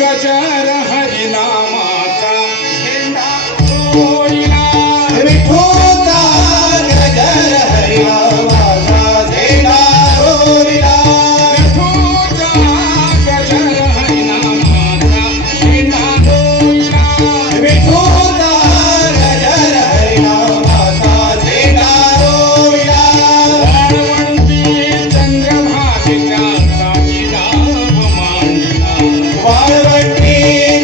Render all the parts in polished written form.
गजर हरिनामाचा झेंडा रोविला विठोचा गजर हरिनामाचा झेंडा रोविला विठोचा गजर हरिनामाचा झेंडा रोविला विठोचा गजर हरिनामाचा झेंडा रोविला वाळवंटी चंद्रभागेच्या काठी नाव मांडला वाळवंटी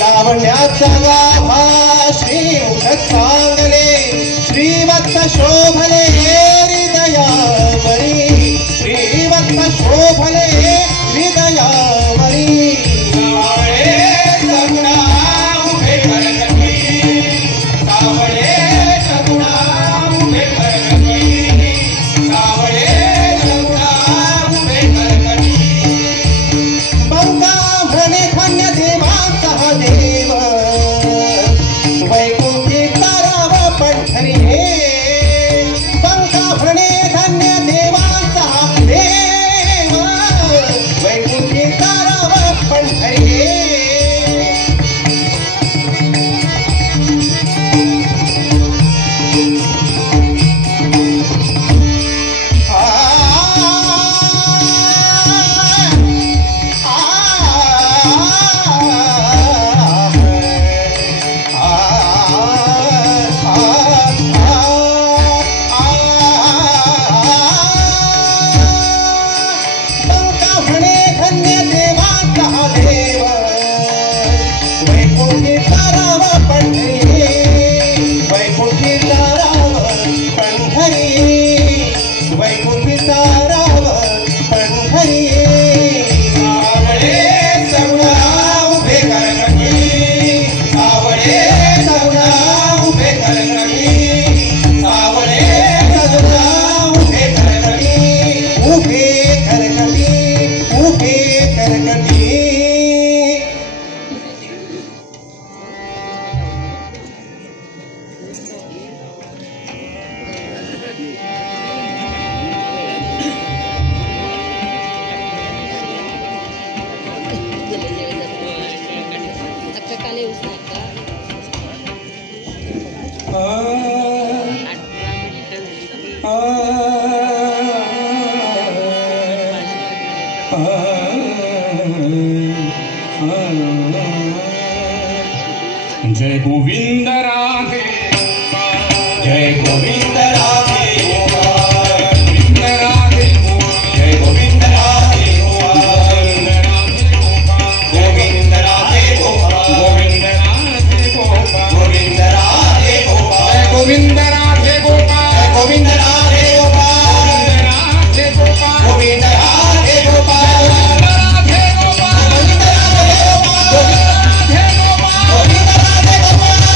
लावण्याचा गाभा श्रीमुख चांगले श्रीवत्स शोभले हृदयावरी श्रीवत्स शोभले हृदयावरी सावळे सगुणा उभे करकटी सावळे सगुणा उभे करकटी सावळे सगुणा उभे करकटी बंगा भ्रणे धन्य देवाचा देव वैकुंठी ताराव पंढरी हे बंगा भ्रणे धन्य देवाचा देव जय गोविंद राधे जय गोविंद राधे गोविंद राधे जय गोविंद राधे गोविंद राधे गोविंद राधे गोपाल गोविंद राधे गोपाल गोविंद राधे गोपाल गोविंद राधे गोपाल राधे गोपाल गोविंद राधे गोपाल राधे गोपाल गोविंद राधे गोपाल गोविंद राधे गोपाल गोविंद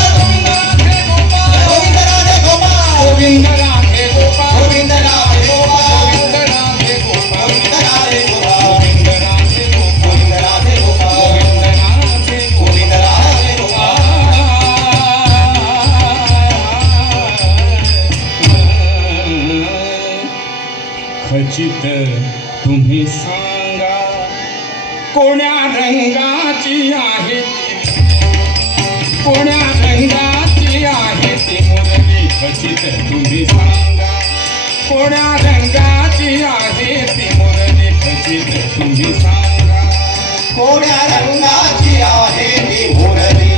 राधे गोपाल गोविंद राधे गोपाल गोविंद राधे गोपाल गोविंद राधे गोपाल गोविंद राधे गोपाल गोविंद राधे गोपाल गोविंद राधे गोपाल गोविंद राधे गोविंद राधे गोपाल खचित तुम्ही सांगा कोण्या रंगाची आहे ती कोण्या रंगाची आहे ती मुरली खचित तुम्ही सांगा कोण्या रंगाची आहे ती मुरली खचित तुम्ही सांगा कोण्या रंगाची आहे ती मुरली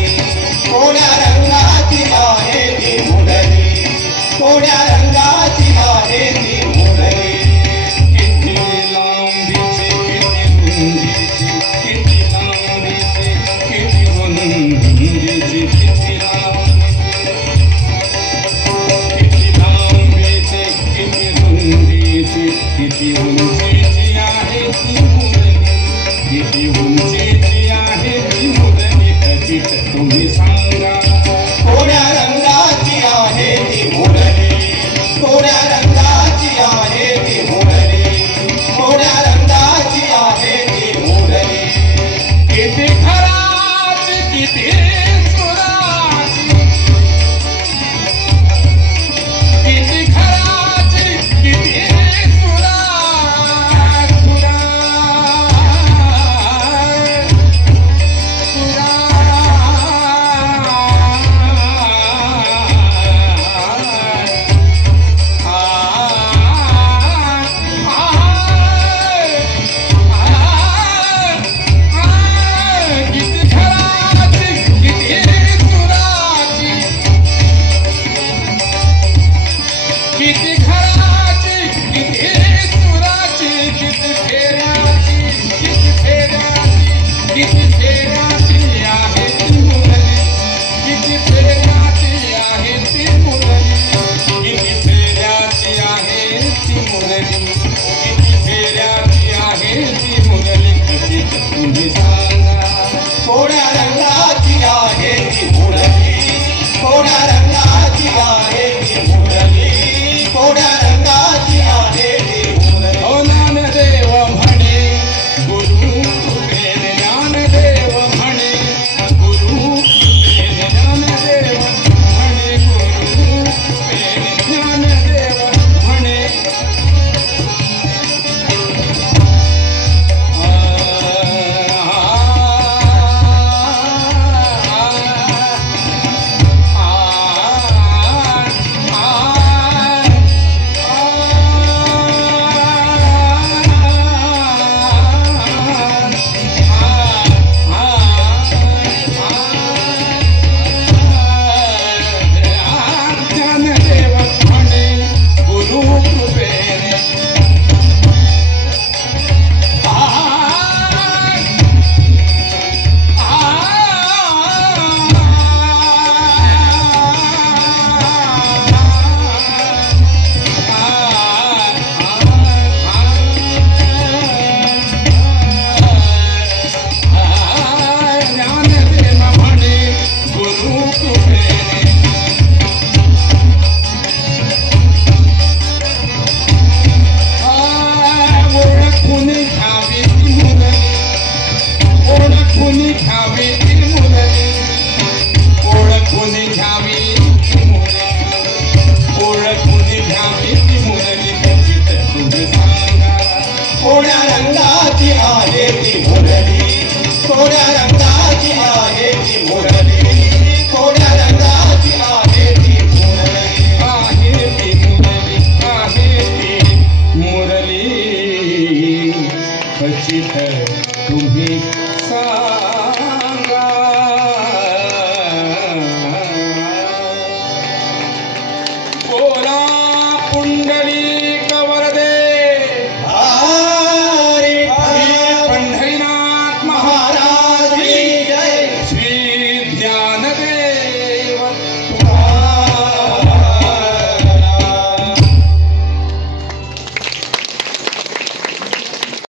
कोण्या रंगाची आहे ती मुरली कोण्या रंगाची आहे ती मुरली किती लांबीची किती रुंदीची किती लांबीची किती लांबीची किती रुंदीची किती उंचीची आहे ती मुरली किती उंचीची आहे ती मुरली खचित तुम्ही सांगा कोण्या रंगाची आहे ती मुरली कोण्या रंगाची आहे ती मुरली कोण्या रंगाची आहे ती मुरली किती खराची किती सुराची किती खराची किती किती खराची किती सुराची किती फेऱ्याची आहे ती मुरली किती फेऱ्याची आहे ती मुरली किती फेऱ्याची आहे ती मुरली किती फेऱ्याची आहे ती मुरली खचित तुम्ही सांगा कोण्या रंगाची